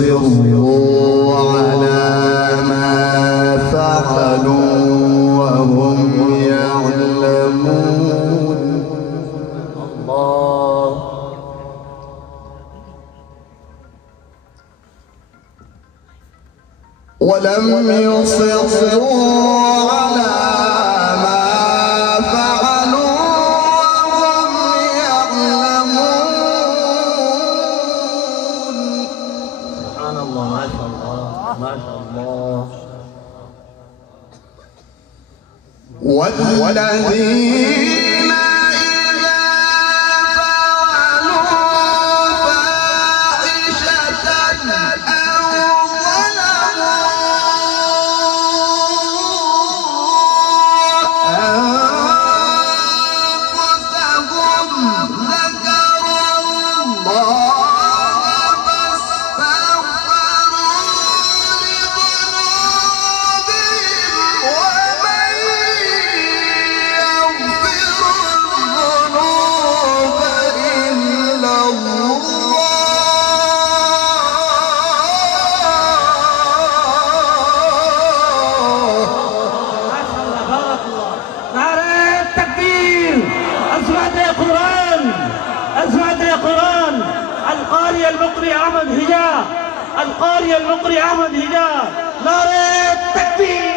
يصروا على ما فعلوا وهم يعلمون. الله. ولم يصروا على ما فعلوا وهم يعلمون. سبحان الله، ما شاء الله ما شاء الله. والذين إذا فعلوا فاحشة أو ظلموا أنفسهم ذكروا الله فاستغفروا لذنوبهم ومن يغفر الذنوب إلا الله ما شاء الله، بارك الله. نعرة التكبير. أسمعت يا قرآن، أسمعت يا قرآن. القارئ المقرئ أحمد هجاء، القارئ المقرئ أحمد هجاء. نعرة التكبير.